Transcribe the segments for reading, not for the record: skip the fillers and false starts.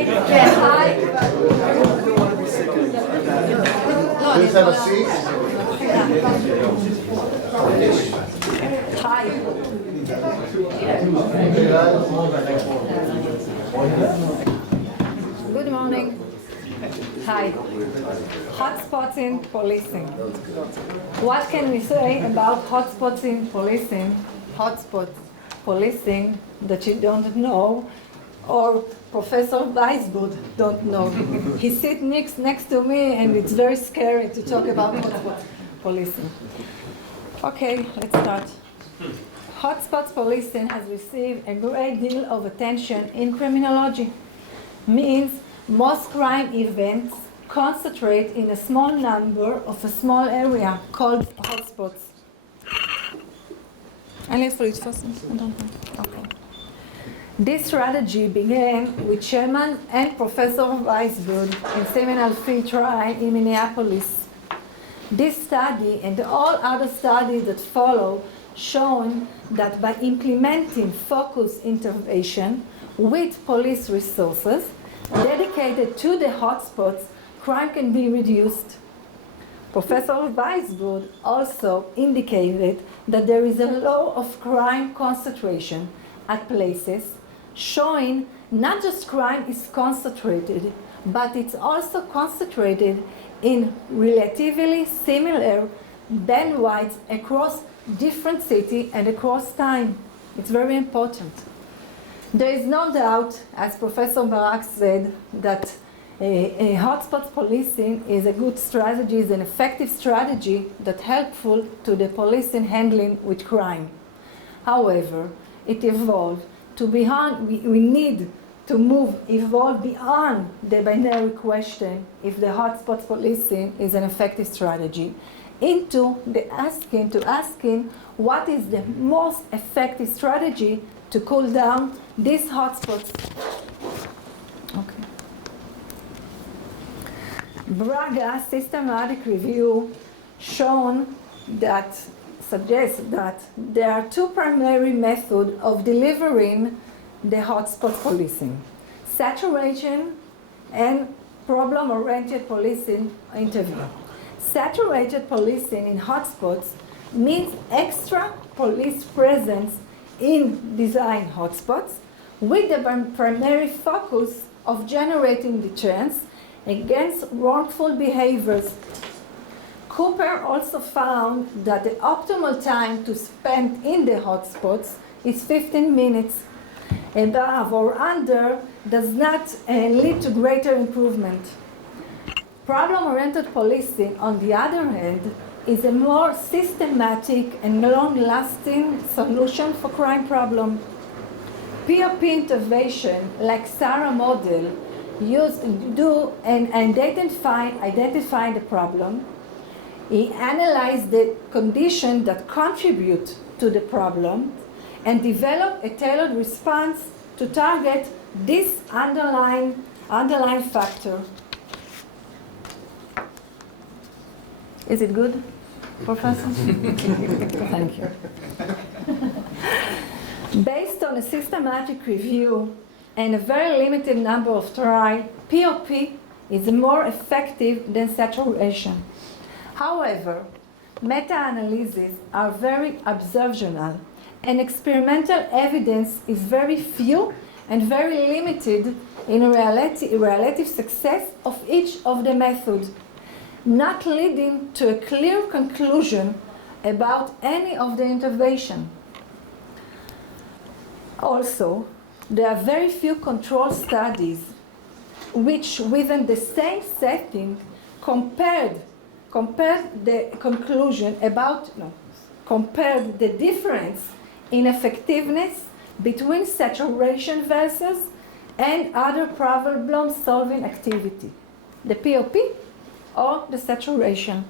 Hi. Please have a seat. Hi. Good morning. Hi. Hotspots in policing. What can we say about hotspots in policing? Hotspots policing that you don't know, or Professor Weisbud don't know. He sits next to me, and it's very scary to talk about hotspot policing. Okay, let's start. Hotspots policing has received a great deal of attention in criminology. Means most crime events concentrate in a small number of a small area called hotspots. Okay. This strategy began with Sherman and Professor Weisbud in seminal field trial in Minneapolis. This study and all other studies that follow shown that by implementing focused intervention with police resources dedicated to the hotspots, crime can be reduced. Professor Weisbud also indicated that there is a law of crime concentration at places, showing not just crime is concentrated, but it's also concentrated in relatively similar bandwidths across different cities and across time. It's very important. There is no doubt, as Professor Barak said, that hotspot policing is a good strategy, is an effective strategy that's helpful to the police in handling with crime. However, it evolved to beyond, we need to evolve beyond the binary question if the hotspot policing is an effective strategy, into asking what is the most effective strategy to cool down these hotspots. Okay. Braga's systematic review suggests that there are two primary methods of delivering the hotspot policing: saturation and problem-oriented policing interview. Saturated policing in hotspots means extra police presence in design hotspots with the primary focus of generating deterrence against wrongful behaviors. Cooper also found that the optimal time to spend in the hotspots is 15 minutes. Above or under does not lead to greater improvement. Problem-oriented policing, on the other hand, is a more systematic and long-lasting solution for crime problem. POP intervention, like SARA model, used to do and identify the problem. He analyzed the conditions that contribute to the problem and developed a tailored response to target this underlying factor. Is it good, Professor? Thank you. Based on a systematic review and a very limited number of trials, POP is more effective than saturation. However, meta-analyses are very observational, and experimental evidence is very few and very limited in relative success of each of the methods, not leading to a clear conclusion about any of the intervention. Also, there are very few control studies which, within the same setting, compared the difference in effectiveness between saturation versus and other problem-solving activity, the POP or the saturation.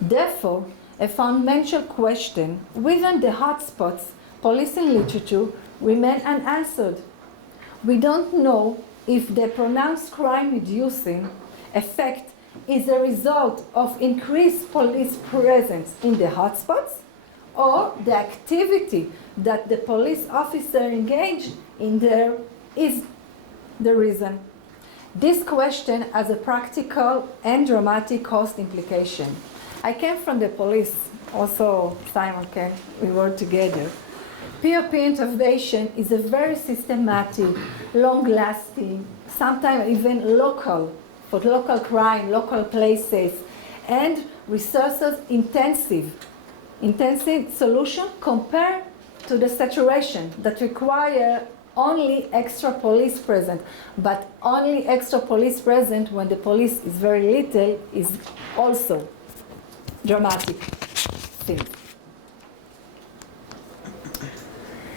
Therefore, a fundamental question within the hotspots policing literature remains unanswered. We don't know if the pronounced crime reducing effect is a result of increased police presence in the hotspots or the activity that the police officer engaged in there is the reason. This question has a practical and dramatic cost implication. I came from the police, also Simon came, we worked together. POP intervention is a very systematic, long-lasting, sometimes even local, for local crime, local places, and resources intensive solution compared to the saturation that require only extra police present. But only extra police present when the police is very little is also dramatic thing.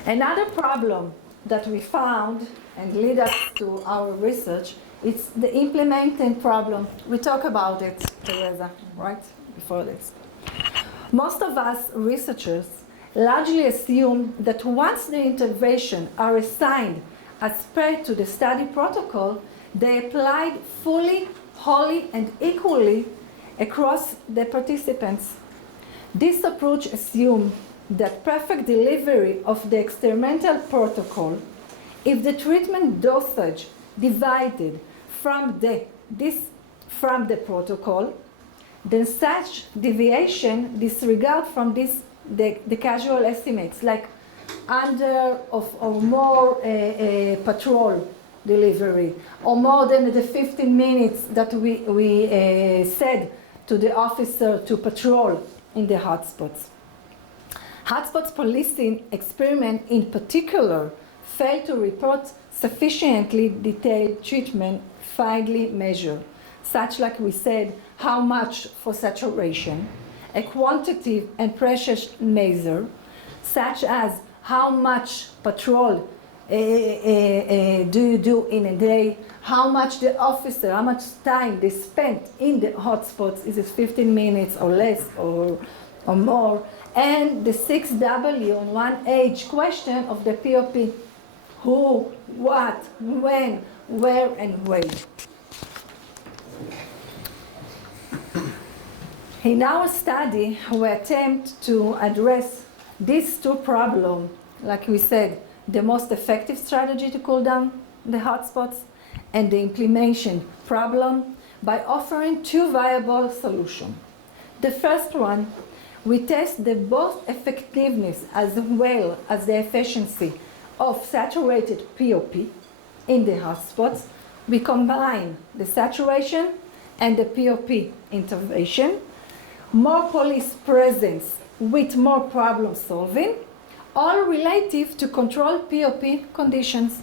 Another problem that we found and lead us to our research is the implementing problem. We talk about it, Teresa, right? Before this. Most of us researchers largely assume that once the interventions are assigned as per to the study protocol, they applied fully, wholly, and equally across the participants. This approach assumes that perfect delivery of the experimental protocol, if the treatment dosage divided from the protocol, then such deviation disregard from the casual estimates, like under or more patrol delivery, or more than the 15 minutes that we said to the officer to patrol in the hotspots. Hotspots policing experiment in particular failed to report sufficiently detailed treatment finely measured, such like we said, how much for saturation, a quantitative and precious measure, such as how much patrol do you do in a day, how much the officer, how much time they spent in the hotspots, is it 15 minutes or less or more, and the 6W on 1H question of the POP, who, what, when, where, and when. In our study, we attempt to address these two problems, like we said, the most effective strategy to cool down the hotspots and the implementation problem by offering two viable solutions. The first one, we test the both effectiveness as well as the efficiency of saturated POP in the hotspots. We combine the saturation and the POP intervention, more police presence with more problem solving, all relative to control POP conditions.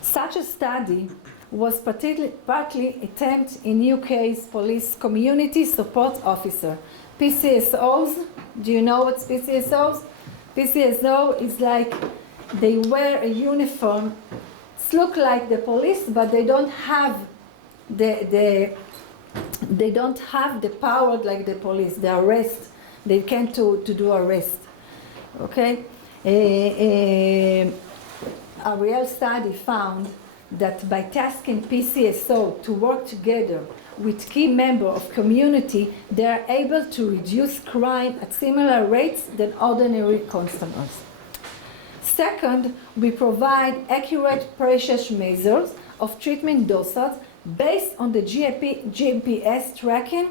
Such a study was partly attempt in UK's police community support officer, PCSOs. Do you know what's PCSOs? PCSO is like they wear a uniform, it's look like the police, but they don't have they don't have the power like the police. The arrest, they can't do arrest. Okay, a real study found that by tasking PCSO to work together with key members of community, they are able to reduce crime at similar rates than ordinary constables. Second, we provide accurate precious measures of treatment doses based on the GPS tracking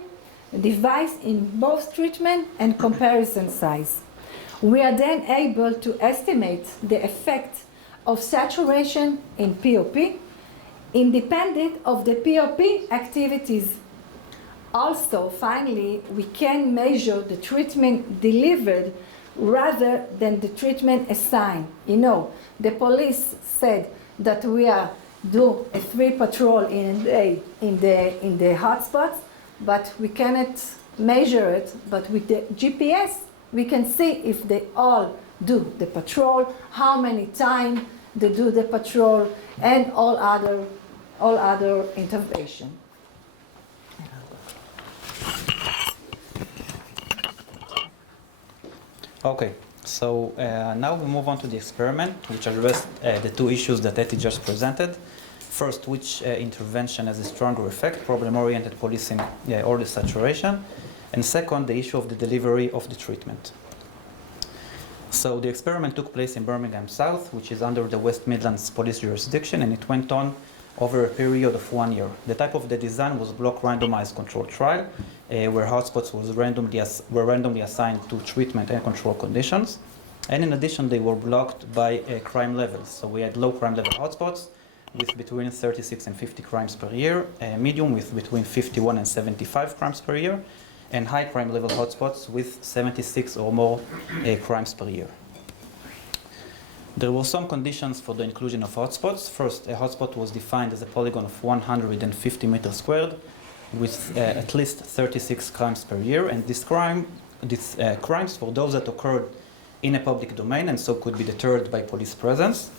device in both treatment and comparison size. We are then able to estimate the effect of saturation in POP independent of the POP activities. Also, finally, we can measure the treatment delivered rather than the treatment assigned. You know, the police said that we are do a 3 patrol in a day in the hotspots, but we cannot measure it. But with the GPS, we can see if they all do the patrol, how many times they do the patrol, and all other intervention. Okay, so now we move on to the experiment, which addressed the two issues that Eti just presented. First, which intervention has a stronger effect, problem-oriented policing or the saturation. And second, the issue of the delivery of the treatment. So the experiment took place in Birmingham South, which is under the West Midlands Police jurisdiction, and it went on over a period of 1 year. The type of the design was block randomized control trial, where hotspots were randomly assigned to treatment and control conditions. And in addition, they were blocked by crime levels. So we had low crime level hotspots with between 36 and 50 crimes per year, medium with between 51 and 75 crimes per year, and high crime level hotspots with 76 or more crimes per year. There were some conditions for the inclusion of hotspots. First, a hotspot was defined as a polygon of 150 meters squared with at least 36 crimes per year, and these crimes for those that occurred in a public domain and so could be deterred by police presence,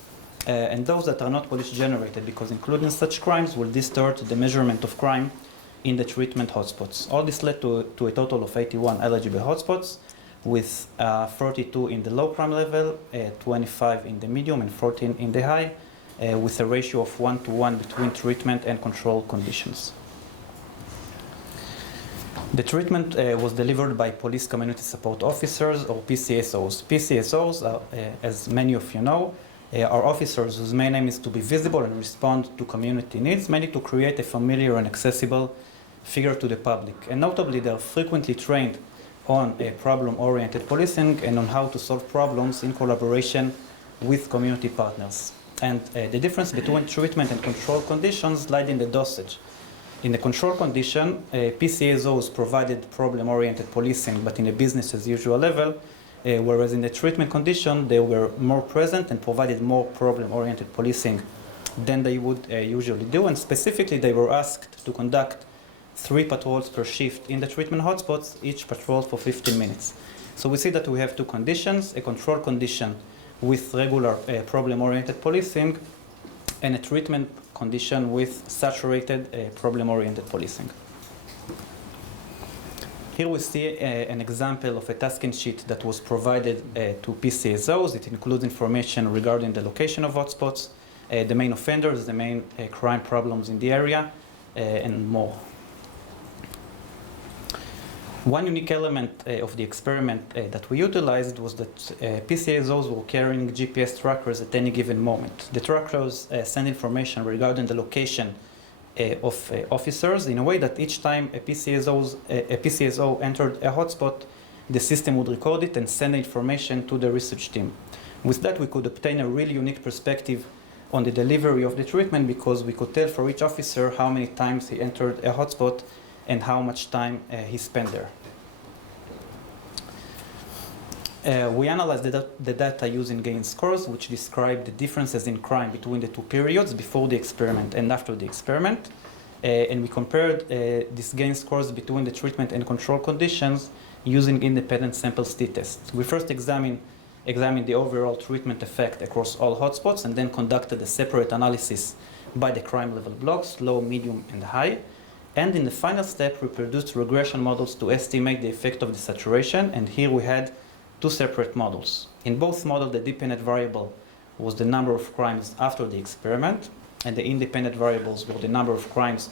and those that are not police generated, because including such crimes will distort the measurement of crime in the treatment hotspots. All this led to a total of 81 eligible hotspots, with 32 in the low crime level, 25 in the medium, and 14 in the high, with a ratio of 1-to-1 between treatment and control conditions. The treatment was delivered by police community support officers, or PCSOs. PCSOs, are, as many of you know, are officers whose main aim is to be visible and respond to community needs, mainly to create a familiar and accessible figure to the public. And notably, they are frequently trained on problem-oriented policing and on how to solve problems in collaboration with community partners. And the difference between treatment and control conditions lied in the dosage. In the control condition, PCSOs provided problem-oriented policing, but in a business-as-usual level, whereas in the treatment condition, they were more present and provided more problem-oriented policing than they would usually do. And specifically, they were asked to conduct 3 patrols per shift in the treatment hotspots, each patrol for 15 minutes. So we see that we have 2 conditions, a control condition with regular problem-oriented policing, and a treatment condition with saturated problem-oriented policing. Here we see an example of a tasking sheet that was provided to PCSOs. It includes information regarding the location of hotspots, the main offenders, the main crime problems in the area, and more. One unique element of the experiment that we utilized was that PCSOs were carrying GPS trackers at any given moment. The trackers send information regarding the location of officers in a way that each time a PCSO entered a hotspot, the system would record it and send information to the research team. With that, we could obtain a really unique perspective on the delivery of the treatment, because we could tell for each officer how many times he entered a hotspot and how much time he spent there. We analyzed the data using gain scores, which describe the differences in crime between the 2 periods, before the experiment and after the experiment. And we compared these gain scores between the treatment and control conditions using independent sample t-tests. We first examined the overall treatment effect across all hotspots, and then conducted a separate analysis by the crime level blocks, low, medium, and high. And in the final step, we produced regression models to estimate the effect of the saturation, and here we had 2 separate models. In both models, the dependent variable was the number of crimes after the experiment, and the independent variables were the number of crimes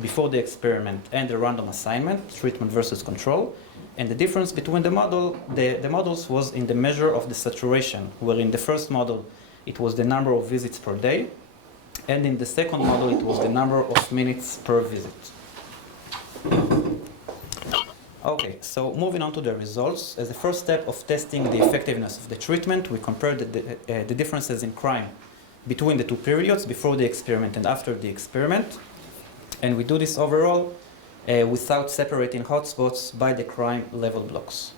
before the experiment and the random assignment, treatment versus control. And the difference between the models was in the measure of the saturation, where in the first model, it was the number of visits per day, and in the second model, it was the number of minutes per visit. Okay, so moving on to the results. As a first step of testing the effectiveness of the treatment, we compared the differences in crime between the 2 periods, before the experiment and after the experiment. And we do this overall without separating hotspots by the crime level blocks.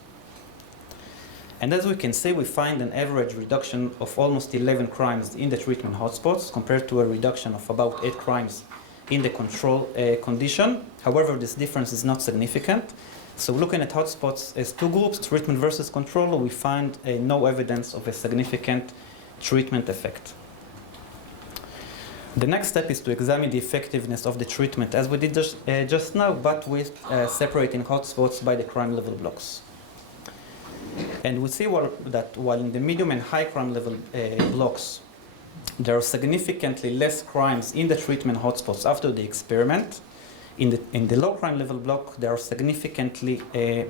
And as we can see, we find an average reduction of almost 11 crimes in the treatment hotspots, compared to a reduction of about 8 crimes in the control condition. However, this difference is not significant. So looking at hotspots as 2 groups, treatment versus control, we find no evidence of a significant treatment effect. The next step is to examine the effectiveness of the treatment, as we did just now, but with separating hotspots by the crime level blocks. And we see that while in the medium and high crime level blocks, there are significantly less crimes in the treatment hotspots after the experiment, in the low crime level block, there are significantly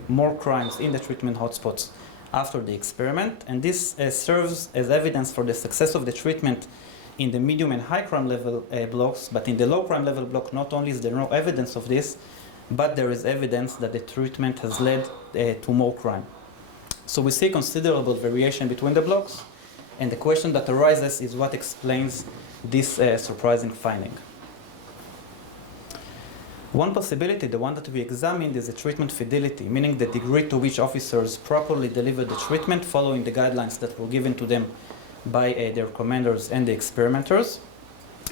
more crimes in the treatment hotspots after the experiment, and this serves as evidence for the success of the treatment in the medium and high crime level blocks, but in the low crime level block, not only is there no evidence of this, but there is evidence that the treatment has led to more crime. So we see considerable variation between the blocks, and the question that arises is what explains this surprising finding. One possibility, the one that we examined, is the treatment fidelity, meaning the degree to which officers properly deliver the treatment following the guidelines that were given to them by their commanders and the experimenters.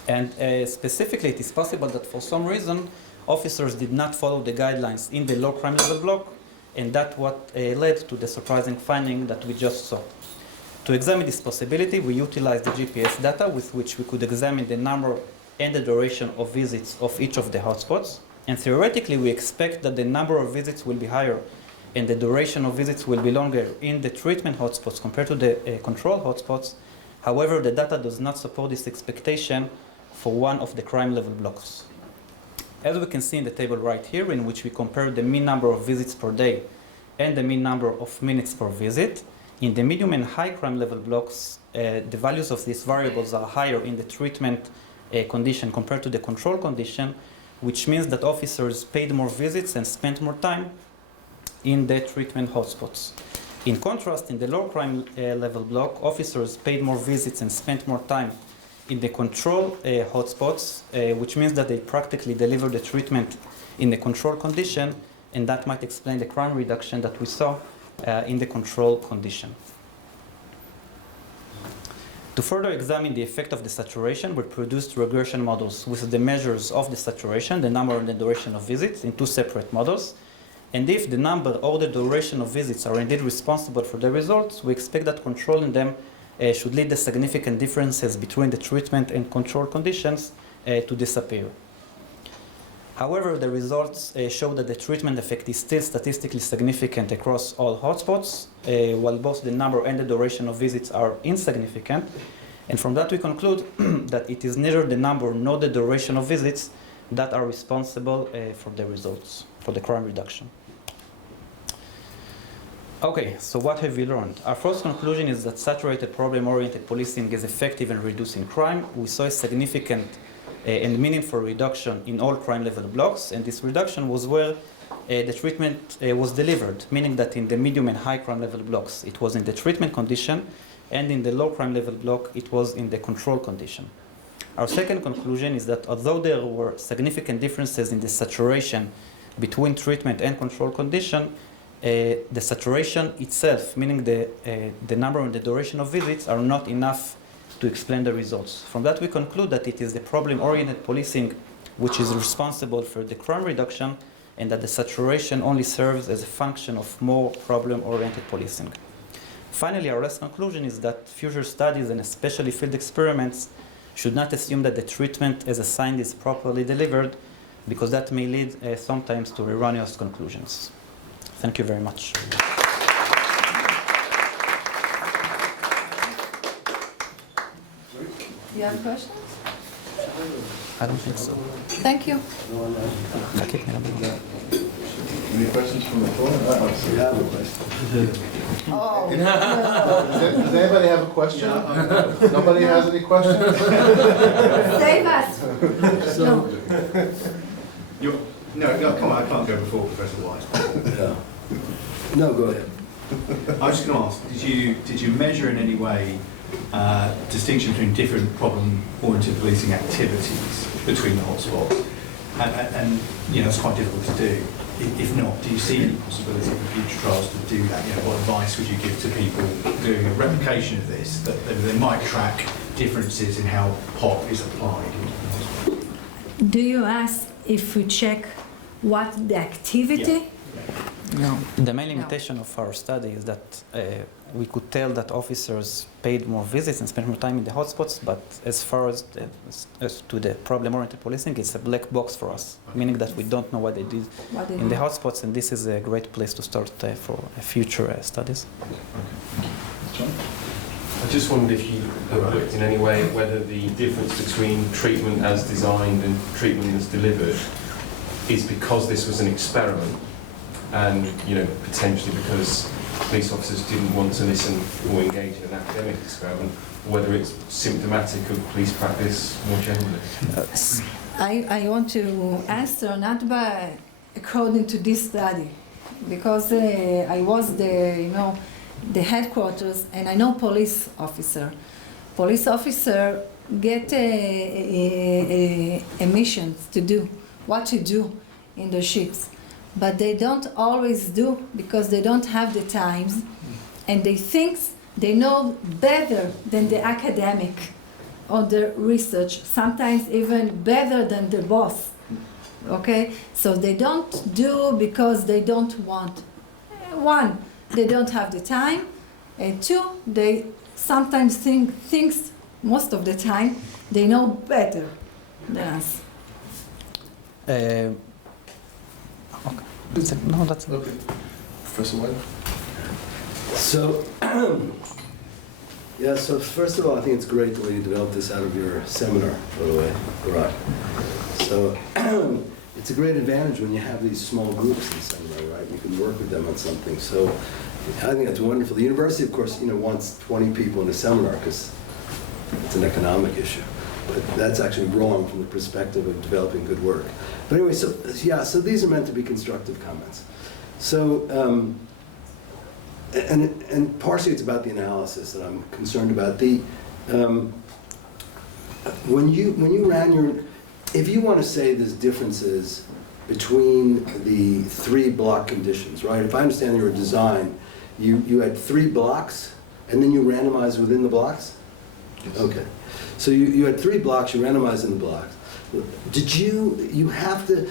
And specifically, it is possible that for some reason, officers did not follow the guidelines in the low crime level block, and that's what led to the surprising finding that we just saw. To examine this possibility, we utilized the GPS data with which we could examine the number and the duration of visits of each of the hotspots. And theoretically, we expect that the number of visits will be higher and the duration of visits will be longer in the treatment hotspots compared to the control hotspots. However, the data does not support this expectation for one of the crime level blocks. As we can see in the table right here, in which we compare the mean number of visits per day and the mean number of minutes per visit, in the medium and high crime level blocks, the values of these variables are higher in the treatment condition compared to the control condition, which means that officers paid more visits and spent more time in the treatment hotspots. In contrast, in the low crime level block, officers paid more visits and spent more time in the control hotspots, which means that they practically deliver the treatment in the control condition, and that might explain the crime reduction that we saw in the control condition. To further examine the effect of the saturation, we produced regression models with the measures of the saturation, the number and the duration of visits, in two separate models. And if the number or the duration of visits are indeed responsible for the results, we expect that controlling them should lead to significant differences between the treatment and control conditions to disappear. However, the results show that the treatment effect is still statistically significant across all hotspots, while both the number and the duration of visits are insignificant. And from that we conclude that it is neither the number nor the duration of visits that are responsible for the results, for the crime reduction. Okay, so what have we learned? Our first conclusion is that saturated problem-oriented policing is effective in reducing crime. We saw a significant and meaningful reduction in all crime level blocks, and this reduction was where the treatment was delivered, meaning that in the medium and high crime level blocks it was in the treatment condition, and in the low crime level block it was in the control condition. Our second conclusion is that although there were significant differences in the saturation between treatment and control condition, the saturation itself, meaning the number and the duration of visits, are not enough to explain the results. From that we conclude that it is the problem-oriented policing which is responsible for the crime reduction, and that the saturation only serves as a function of more problem-oriented policing. Finally, our last conclusion is that future studies, and especially field experiments, should not assume that the treatment as assigned is properly delivered, because that may lead sometimes to erroneous conclusions. Thank you very much. Do you have questions? I don't think so. Thank you. Any questions from the floor? I have a question. Oh. Does anybody have a question? Nobody has any questions? Save us. No. No, come on, I can't go before Professor Wise. Yeah. No, go ahead. I was just going to ask, did you measure in any way distinction between different problem-oriented policing activities between the hotspots? And it's quite difficult to do. If not, do you see any possibility for future trials to do that? What advice would you give to people doing a replication of this, that they might track differences in how POP is applied? Do you ask if we check what the activity? Yeah. No. The main limitation of our study is that we could tell that officers paid more visits and spent more time in the hotspots, but as far as to the problem-oriented policing, it's a black box for us, meaning that we don't know what they did in the hotspots, and this is a great place to start for future studies. John? I just wondered if you have looked in any way at whether the difference between treatment as designed and treatment as delivered is because this was an experiment, and potentially because police officers didn't want to listen or engage in an academic experiment, or whether it's symptomatic of police practice more generally. I want to answer not by according to this study, because I was the headquarters, and I know police officer. Police officer get a missions to do, what to do in the ships. But they don't always do because they don't have the times, and they think they know better than the academic or the research, sometimes even better than the boss. Okay? So they don't do because they don't want. One, they don't have the time, and two, they sometimes think things, most of the time, they know better than us. Okay. No, that's Okay. Professor White? So, yeah, so first of all, I think it's great the way you developed this out of your seminar, by the way, Barak. So, it's a great advantage when you have these small groups in seminar, right? You can work with them on something. So, I think that's wonderful. The university, of course, wants 20 people in a seminar because it's an economic issue. But that's actually wrong from the perspective of developing good work. But anyway, so these are meant to be constructive comments. So, and partially it's about the analysis that I'm concerned about. When you ran your, if you want to say there's differences between the 3 block conditions, right? If I understand your design, you had 3 blocks, and then you randomized within the blocks? Yes. Okay. So you had 3 blocks, you randomized in the blocks. Did you have to,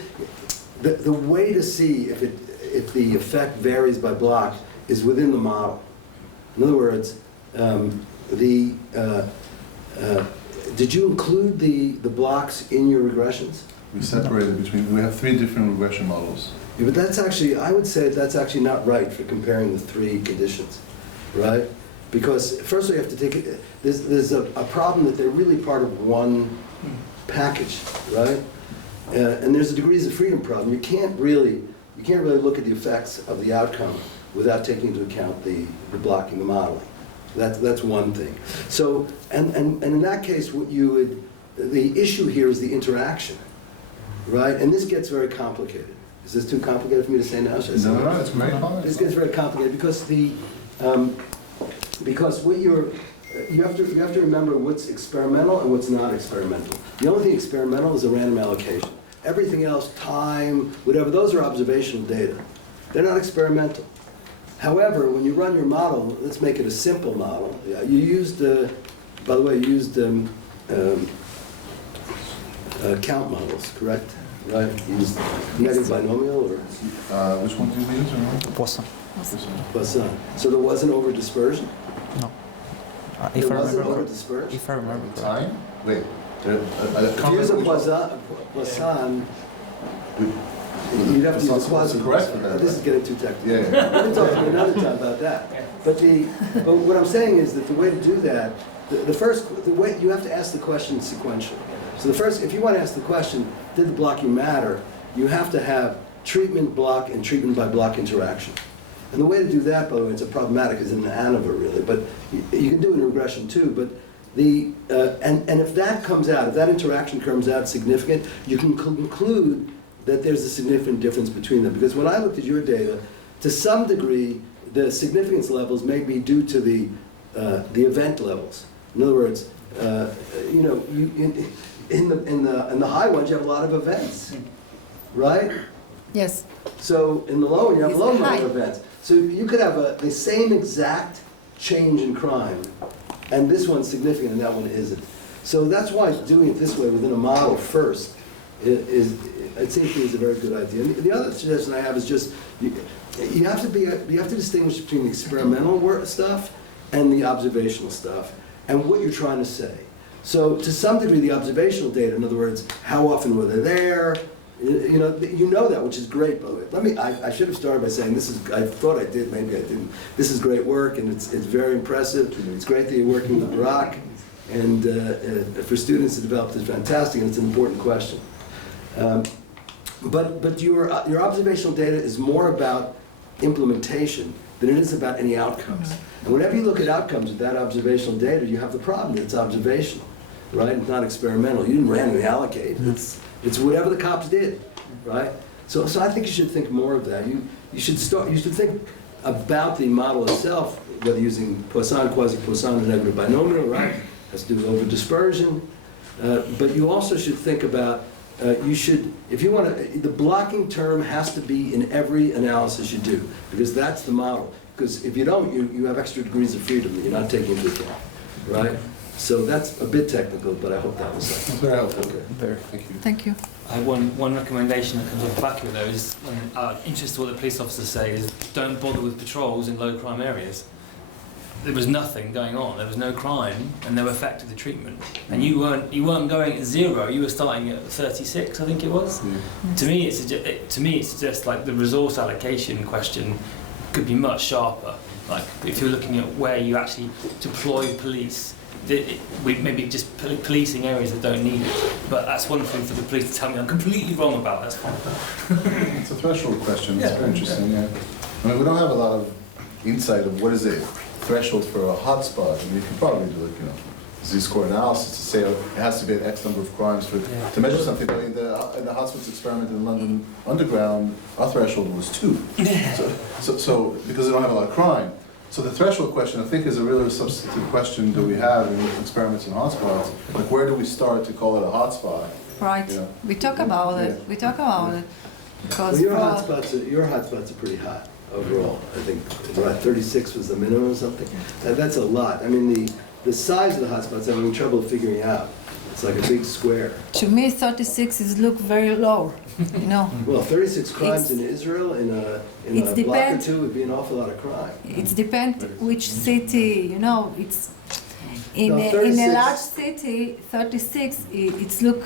the way to see if the effect varies by block is within the model. In other words, did you include the blocks in your regressions? We separated between, we have 3 different regression models. Yeah, but that's actually, I would say that's actually not right for comparing the 3 conditions, right? Because first of all, you have to take it, there's a problem that they're really part of one package, right? And there's a degrees of freedom problem. You can't really look at the effects of the outcome without taking into account the blocking, the modeling. That's one thing. So, and in that case, what you would, the issue here is the interaction, right? And this gets very complicated. Is this too complicated for me to say now? Should I say No, now? it's great. This gets very complicated because because what you have to remember what's experimental and what's not experimental. The only thing experimental is a random allocation. Everything else, time, whatever, those are observational data. They're not experimental. However, when you run your model, let's make it a simple model. Yeah, you used, by the way, you used count models, correct? Right? You used negative binomial or? Which one did we use? Remember? Poisson. Poisson. So there wasn't over dispersion? No. There If I wasn't remember, over dispersion? if I remember correctly. Time? Wait. If you use a Poisson, you'd have to use a quasi. Correct for that. This is getting too technical. Yeah. We can talk another time about that. But what I'm saying is that the way to do that, the way you have to ask the question sequentially. So the first, if you want to ask the question, did the blocking matter? You have to have treatment block and treatment by block interaction. And the way to do that, by the way, it's a problematic, is in the ANOVA really, but you can do it in regression too. But and if that comes out, if that interaction comes out significant, you can conclude that there's a significant difference between them. Because when I looked at your data, to some degree, the significance levels may be due to the event levels. In other words, in the high ones, you have a lot of events, right? Yes. So in the low one, you have a It's low high. number of events. So you could have the same exact change in crime, and this one's significant and that one isn't. So that's why doing it this way within a model first it seems to me is a very good idea. And the other suggestion I have is just you have to distinguish between the experimental work stuff and the observational stuff and what you're trying to say. So to some degree, the observational data, in other words, how often were they there? You know that, which is great, by the way. I should have started by saying this is, I thought I did, maybe I didn't. This is great work, and it's very impressive. It's great that you're working with Barak, and for students to develop this is fantastic, and it's an important question. But your observational data is more about implementation than it is about any outcomes. And whenever you look at outcomes with that observational data, you have the problem that it's observational, right? It's not experimental. You didn't randomly allocate. It's whatever the cops did, right? So I think you should think more of that. You should think about the model itself, whether using Poisson, quasi-Poisson, or negative binomial, right? Has to do with over-dispersion. But you also should think about, if you want to, the blocking term has to be in every analysis you do, because that's the model. Because if you don't, you have extra degrees of freedom that you're not taking into account, right? So that's a bit technical, but I hope that was That's very helpful. Okay. Very. Thank you. Thank you. I have one recommendation that comes off the back of it though is, interested what the police officers say is, don't bother with patrols in low crime areas. There was nothing going on, there was no crime, and no effective treatment. And you weren't going at 0, you were starting at 36, I think it was. To me, it suggests like the resource allocation question could be much sharper. Like if you're looking at where you actually deploy police, maybe just policing areas that don't need it. But that's one thing for the police to tell me I'm completely wrong about. That's fine. It's a threshold question. It's very interesting. Yeah. I mean, we don't have a lot of insight of what is a threshold for a hotspot. I mean, you can probably do like Z-score analysis to say it has to be an X number of crimes to measure something. But in the hotspots experiment in London Underground, our threshold was 2. So because they don't have a lot of crime. So the threshold question, I think, is a really substantive question that we have in experiments in hotspots. Like, where do we start to call it a hotspot? Right. Yeah. We talk about it. We talk about it. Because Well, your hotspots are pretty hot overall. I think, right, 36 was the minimum or something. That's a lot. I mean, the size of the hotspots I'm having trouble figuring out. It's like a big square. to me, 36 is look very low. You know, Well, 36 crimes in Israel in a block or depends. 2 would be an awful lot of crime. it depends which city. You know, it's in No, a 36 large city. 36, it's look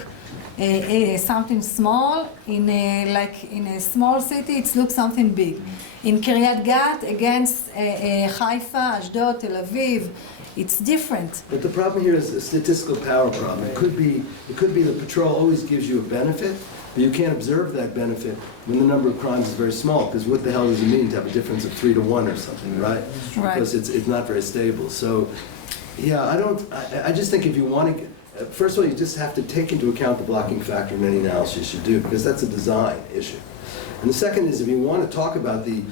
something small. In a small city, it's look something big. In Kiryat Gat against Haifa, Ashdod, Tel Aviv, it's different. But the problem here is a statistical power problem. It could be the patrol always gives you a benefit, but you can't observe that benefit when the number of crimes is very small, because what the hell does it mean to have a difference of 3 to 1 or something, right? Right. Because it's not very stable. So, yeah, I just think if you want to, first of all, you just have to take into account the blocking factor in any analysis you do, because that's a design issue. And the second is, if you want to talk about the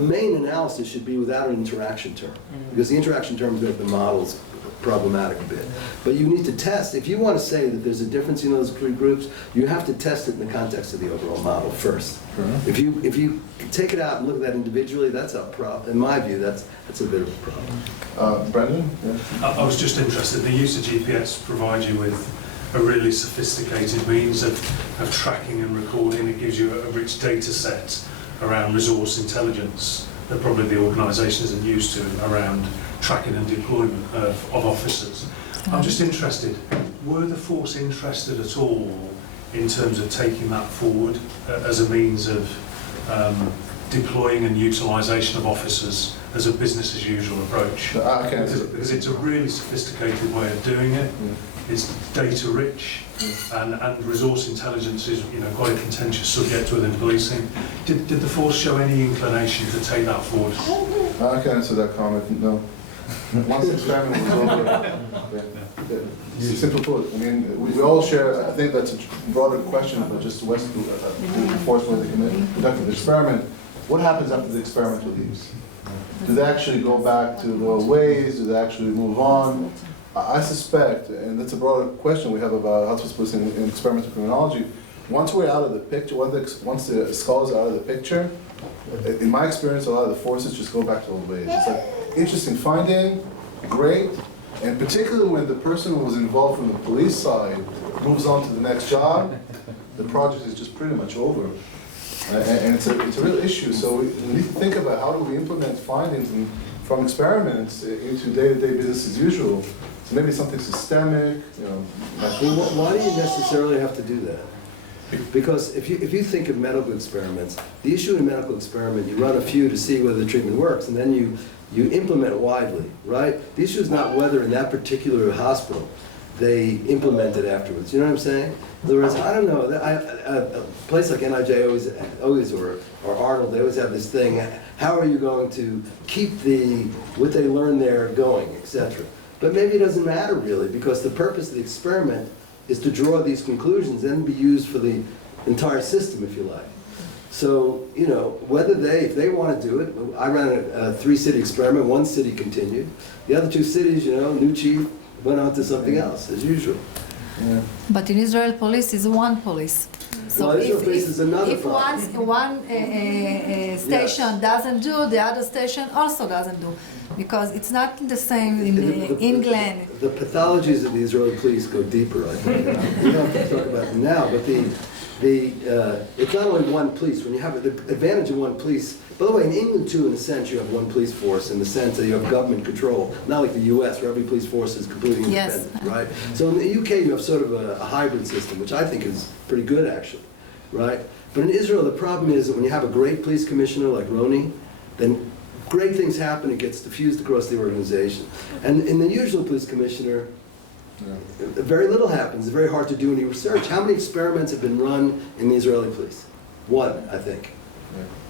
main analysis should be without an interaction term, because the interaction term makes the models problematic a bit. But you need to test, if you want to say that there's a difference in those 3 groups, you have to test it in the context of the overall model first. If you take it out and look at that individually, that's a problem. In my view, that's a bit of a problem. Brendan? Yeah. I was just interested, the use of GPS provides you with a really sophisticated means of tracking and recording. It gives you a rich data set around resource intelligence that probably the organisation isn't used to around tracking and deployment of officers. I'm just interested, were the force interested at all in terms of taking that forward as a means of deploying and utilisation of officers as a business as usual approach? Because it's a really sophisticated way of doing it. It's data rich, and resource intelligence is quite a contentious subject within policing. Did the force show any inclination to take that forward? I can answer that comment. No. Once the experiment was over, simple put. I mean, we all share. I think that's a broader question, but just the enforcement of the experiment. What happens after the experiment leaves? Do they actually go back to their ways? Do they actually move on? I suspect, and that's a broader question we have about hotspots policing in experimental criminology. Once we're out of the picture, once the scholars are out of the picture, in my experience, a lot of the forces just go back to old ways. It's like, interesting finding, great, and particularly when the person who was involved from the police side moves on to the next job, the project is just pretty much over. And it's a real issue. So we need to think about how do we implement findings from experiments into day-to-day business as usual. So maybe something systemic, Well, why do you necessarily have to do that? Because if you think of medical experiments, the issue in a medical experiment, you run a few to see whether the treatment works, and then you implement widely, right? The issue is not whether in that particular hospital they implement it afterwards. You know what I'm saying? In other words, I don't know. A place like NIJ always or Arnold, they always have this thing. How are you going to keep what they learn there going, etc. But maybe it doesn't matter really, because the purpose of the experiment is to draw these conclusions and be used for the entire system, if you like. So, you know, if they want to do it, I ran a 3-city experiment, 1 city continued. The other 2 cities, you know, new chief went on to something else, as usual. Yeah. But in Israel, police is one police. So Well, Israel faces another if problem. one station doesn't do, the other station also doesn't do. Because it's not the same in England. The pathologies of the Israeli police go deeper, I think. We don't have to talk about them now, but it's not only one police. When you have the advantage of one police, by the way, in England too, in a sense, you have one police force in the sense that you have government control. Not like the U.S., where every police force is completely independent, Yes. right? So in the UK, you have sort of a hybrid system, which I think is pretty good, actually, right? But in Israel, the problem is that when you have a great police commissioner like Roni, then great things happen, it gets diffused across the organization. And in the usual police commissioner, very little happens. It's very hard to do any research. How many experiments have been run in the Israeli police? 1, I think.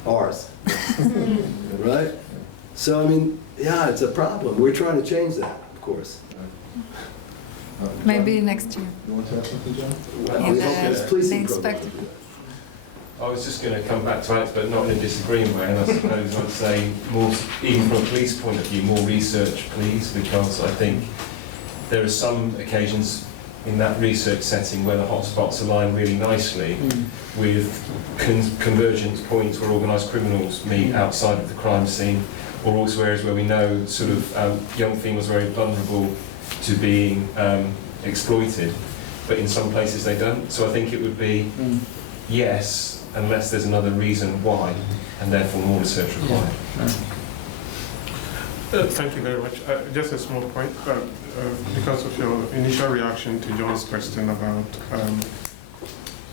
Ours. Right? So, I mean, yeah, it's a problem. We're trying to change that, of course. Maybe next year. You want to ask something, John? In We hope it's policing the program. inspector. I was just going to come back to Alex, but not in a disagreeing way, and I suppose I'd say more, even from a police point of view, more research, please, because I think there are some occasions in that research setting where the hotspots align really nicely with convergence points where organised criminals meet outside of the crime scene, or also areas where we know sort of young females are very vulnerable to being exploited, but in some places they don't. So I think it would be yes, unless there's another reason why, and therefore more research required. Thank you very much. Just a small point, because of your initial reaction to John's question about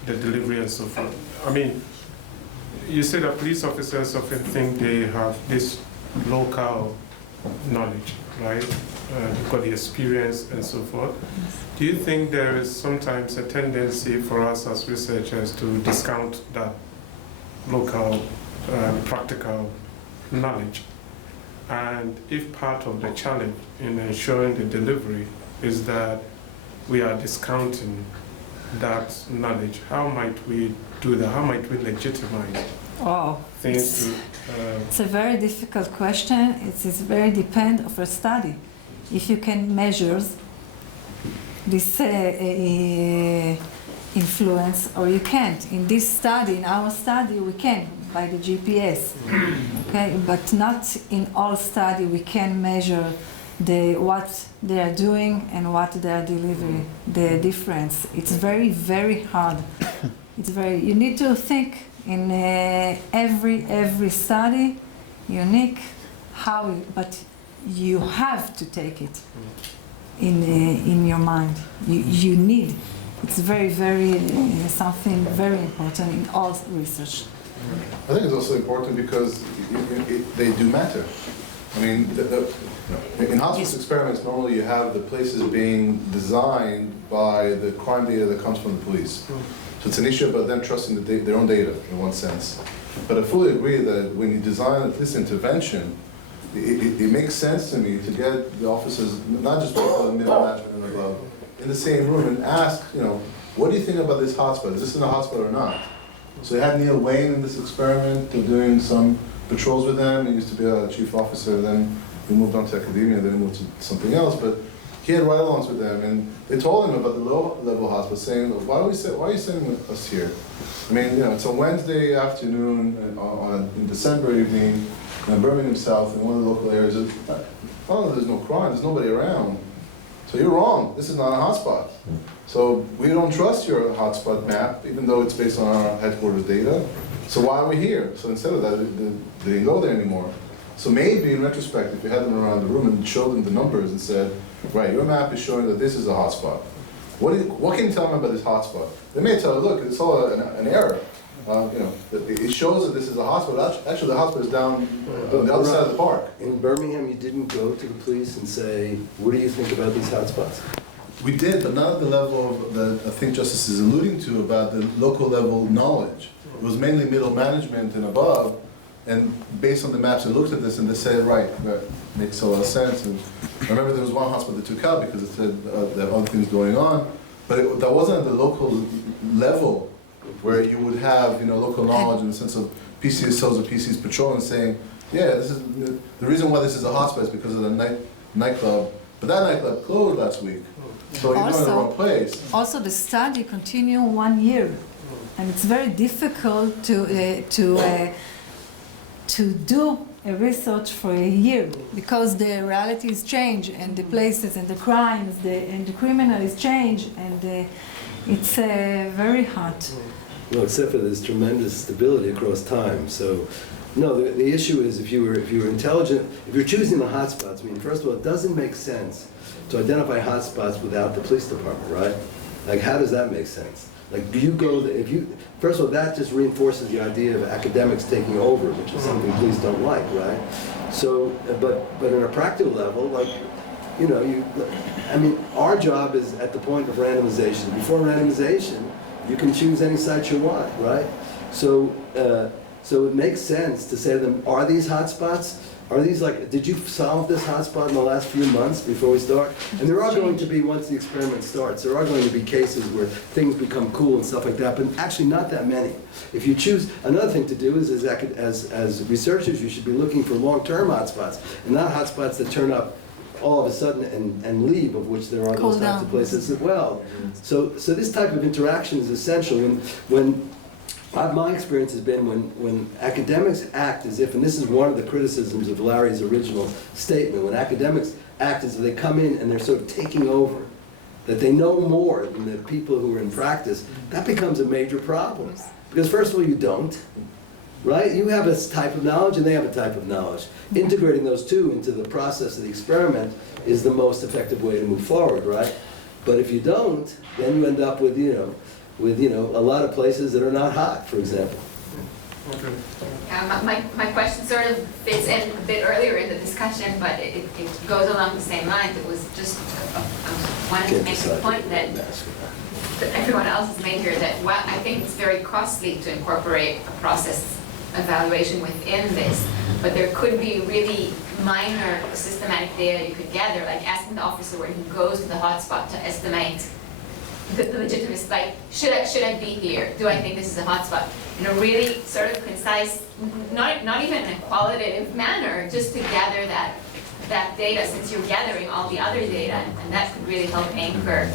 the delivery and so forth. I mean, you say that police officers often think they have this local knowledge, right? They've got the experience and so forth. Do you think there is sometimes a tendency for us as researchers to discount that local, practical knowledge? And if part of the challenge in ensuring the delivery is that we are discounting that knowledge, how might we do that? How might we legitimize things to... It's a very difficult question. It is very depend of a study. If you can measure this influence or you can't. In this study, in our study, we can by the GPS, okay? But not in all study we can measure what they are doing and what they are delivering, the difference. It's very, very hard. You need to think in every study, unique, but you have to take it in your mind. You need. It's very, very something very important in all research. I think it's also important because they do matter. I mean, in hospice experiments, normally you have the places being designed by the crime data that comes from the police. So it's an issue about them trusting their own data, in one sense. But I fully agree that when you design a police intervention, it makes sense to me to get the officers, not just the middle management and above, in the same room and ask, what do you think about this hotspot? Is this in a hotspot or not? So they had Neil Wayne in this experiment. They're doing some patrols with them. He used to be a chief officer, then he moved on to academia, then he moved to something else. But he had ride-alongs with them, and they told him about the low-level hospital, saying, why are you sending us here? I mean, it's a Wednesday afternoon in December evening in Birmingham South, in one of the local areas. There's no crime, there's nobody around. So you're wrong, this is not a hotspot. So we don't trust your hotspot map, even though it's based on our headquarters data. So why are we here? So instead of that, they didn't go there anymore. So maybe in retrospect, if we had them around the room and showed them the numbers and said, right, your map is showing that this is a hotspot. What can you tell them about this hotspot? They may tell you, look, it's all an error. It shows that this is a hotspot. Actually, the hotspot is down on the other side of the park. In Birmingham, you didn't go to the police and say, what do you think about these hotspots? We did, but not at the level of that I think Justice is alluding to about the local level knowledge. It was mainly middle management and above, and based on the maps, they looked at this and they said, right, that makes a lot of sense. And I remember there was one hospital that took out because it said there are other things going on, but that wasn't at the local level where you would have, you know, local knowledge in the sense of PCSOs or PCs patrolling saying, yeah, this is the reason why this is a hotspot is because of the nightclub, but that nightclub closed last week, so you're going in the wrong place. Also, the study continued 1 year, and it's very difficult to do a research for a year because the realities change and the places and the crimes and the criminals change, and it's very hard. Well, except for this tremendous stability across time. So, no, the issue is if you were intelligent, if you're choosing the hotspots, I mean, first of all, it doesn't make sense to identify hotspots without the police department, right? Like, how does that make sense? Like, do you go, first of all, that just reinforces the idea of academics taking over, which is something police don't like, right? So, but on a practical level, like, you know, I mean, our job is at the point of randomization. Before randomization, you can choose any site you want, right? So, so it makes sense to say to them, are these hotspots? Are these like, did you solve this hotspot in the last few months before we start? And there are going to be, once the experiment starts, there are going to be cases where things become cool and stuff like that, but actually not that many. If you choose, another thing to do is as researchers, you should be looking for long-term hotspots, and not hotspots that turn up all of a sudden and leave, of which there are those types of places as well. So this type of interaction is essential. When my experience has been when academics act as if, and this is one of the criticisms of Larry's original statement, when academics act as if they come in and they're sort of taking over, that they know more than the people who are in practice, that becomes a major problem. Because first of all, you don't. Right? You have a type of knowledge and they have a type of knowledge. Integrating those two into the process of the experiment is the most effective way to move forward, right? But if you don't, then you end up with, a lot of places that are not hot, for example. Okay. My question sort of fits in a bit earlier in the discussion, but it goes along the same lines. It was just, I wanted to make the point that everyone else has made here that I think it's very costly to incorporate a process evaluation within this, but there could be really minor systematic data you could gather, like asking the officer when he goes to the hotspot to estimate the legitimacy, like, should I be here? Do I think this is a hotspot? In a really sort of concise, not even in a qualitative manner, just to gather that data, since you're gathering all the other data, and that could really help anchor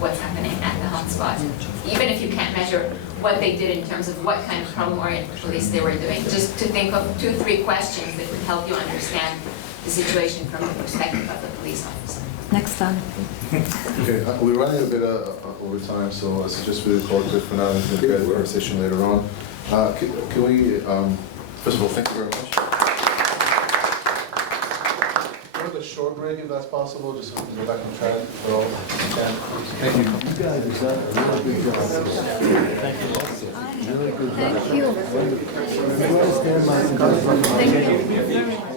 what's happening at the hotspot. Even if you can't measure what they did in terms of what kind of problem-oriented police they were doing, just to think of 2-3 questions that would help you understand the situation from the perspective of the police officer. Next time. Okay, we're running a bit over time, so I suggest we call it good for now and we can get a conversation later on. Can we, first of all, thank you very much. We'll take a short break if that's possible, just so we can go back on track for all. Thank you. You guys have done a really good job. Thank you. Really good job. Thank you. You understand my Thank you very much.